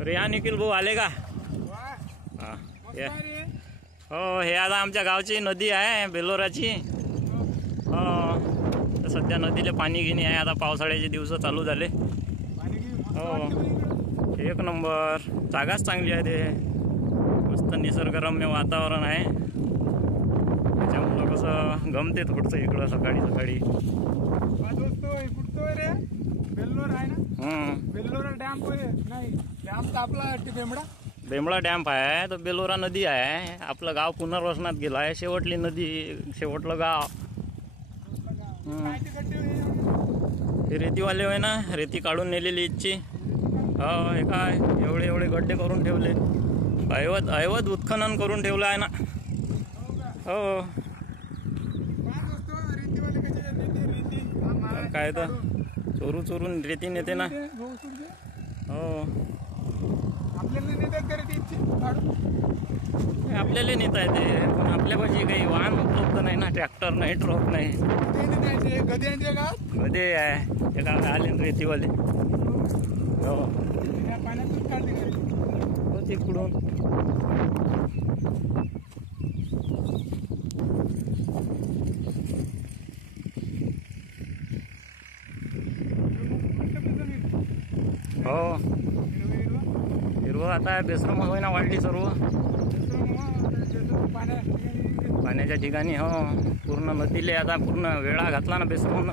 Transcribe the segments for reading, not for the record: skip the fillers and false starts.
अरे या निखिल भाऊ आले का? हा हो, हे आता आमच्या गावची नदी आहे बेलोराची. हो, तर सध्या नदीला पाणी गिनी आहे. आता पावसाळ्याचे दिवस चालू झाले. हो, एक नंबर जागाच चांगली आहे. ते मस्त निसर्गरम्य वातावरण आहे. त्याच्यामुळं कसं गमते थोडंसं इकडं सकाळी सकाळी. बेल्लोर आहे ना, बेल्लोरा डॅम नाही, डॅम तर आपला बेंबळा डॅम आहे. तर बेलोरा नदी आहे. आपलं गाव पुनर्वसनात गेलं आहे. शेवटली नदी, शेवटलं गाव. हे रेतीवाले होय ना, रेती काढून नेलेली इच्छी. हो, हे काय एवढे एवढे गड्डे करून ठेवले. अवैध उत्खनन करून ठेवलं आहे ना. हो, काय तर चोरून रेती नेते ना. हो, आपल्याला नेता येते, पण आपल्यापाशी काही वाहन उपलब्ध नाही ना. ट्रॅक्टर नाही, ट्रक नाही. गदे आहे ते का आले रेतीवाले. हो, तिकडून हो, हिरवं आता बेसरम होईना वाढली सर्व पाण्याच्या ठिकाणी. हो, पूर्ण नदीले आता पूर्ण वेळा घातला ना बेसरम.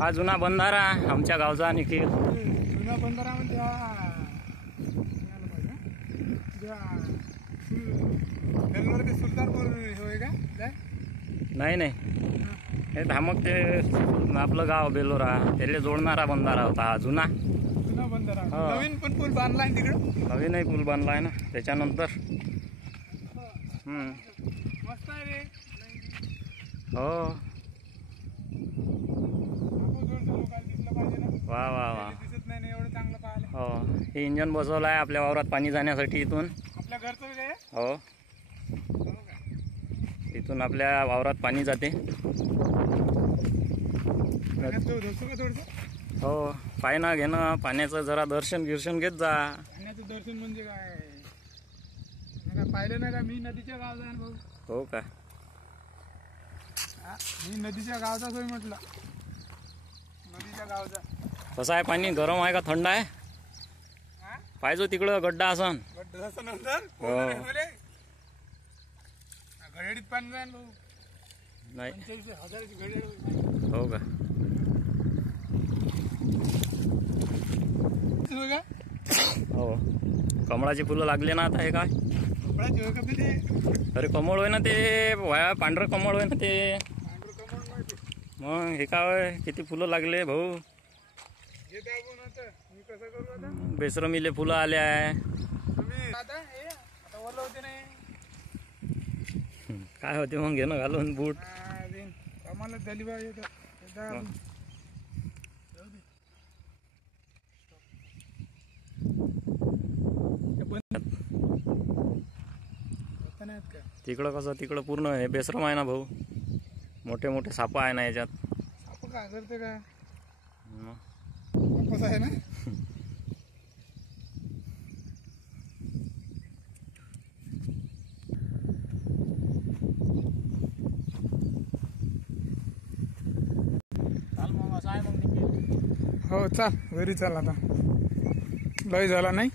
हा जुना बंधारा आमच्या गावचा निखिल. जुना बंधारा म्हणजे सुलतानपूर होय का? नाही नाही, हे धामक ते आपलं गाव बेलोरा त्याला जोडणारा बंधारा होता हा जुना. बंधारा नवीन पण पूल बांधला आहे तिकडं. नवीनही पूल बांधला आहे ना त्याच्यानंतर. मस्त आहे रे. हो, वा वा वा. दिसत नाही एवढं चांगलं पाहिलं. हो, हे इंजन बसवलं आहे आपल्या वावरात पाणी जाण्यासाठी. इथून आपल्या घरचं काय? हो, इथून आपल्या वावरात पाणी जाते. हो, पायना घेणं, पाण्याचं जरा दर्शन घेत जा. पाण्याचं दर्शन म्हणजे काय पाहिलं नाही का? मी नदीच्या गावचा आहे भाऊ. हो का? मी नदीच्या गावचाच होय म्हटलं. नदीच्या गावचा. कसं आहे पाणी? गरम आहे का थंड आहे? पाहिजे तिकडं गड्डा असन. घड्याळीत पाणी जाईल भाऊ. नाही 45,000ची घड्याळ. हो का? हो, कमळाची फुलं लागले ना आता. हे काय अरे कमळ होय ना ते, पांढरं कमळ होय ना ते. मग हे काय किती फुलं लागले भाऊ. बेसरमीले फुलं आले आहे. काय होते मग घेणं घालून बूट. आम्हाला झाली पाहिजे. तिकडं कसं, तिकडं पूर्ण हे बेसरम आहे ना भाऊ. मोठे मोठे साप आहे ना याच्यात. साप काय करते का? कसं आहे ना. चाल मग, असं आहे मग. हो चाल, घरी चाल आता. लय झाला नाही.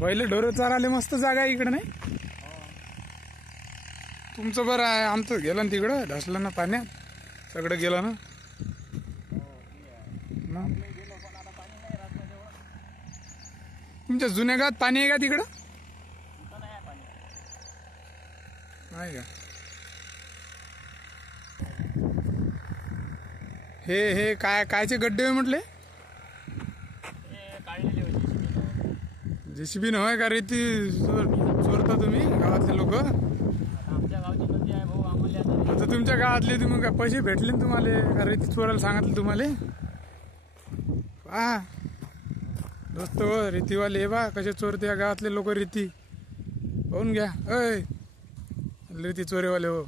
बैल ढोरं चाराले मस्त जागा आहे इकडं नाही. तुमचं बरं आहे, आमचं गेलं ना तिकडं, ढसलं ना पाण्यात सगळं गेलं ना. तुमच्या जुन्या गावात पाणी आहे का तिकडं? नाही का? हे कायचे गड्डे आहे म्हटले? जेसीबी नव्हे का? रेती चोरता तुम्ही गावातले लोक? आमच्या गावची नदी आहे भाऊ. आम्हाला आता तुमच्या गावातले तुम्ही काय पैसे भेटले ना तुम्हाला का रेती चोरायला सांगितलं तुम्हाला? दोस्त हो रीतीवाले बा कसे चोरते या गावातले लोक रीती पाहून घ्या. अय रीती चोरेवाले हो.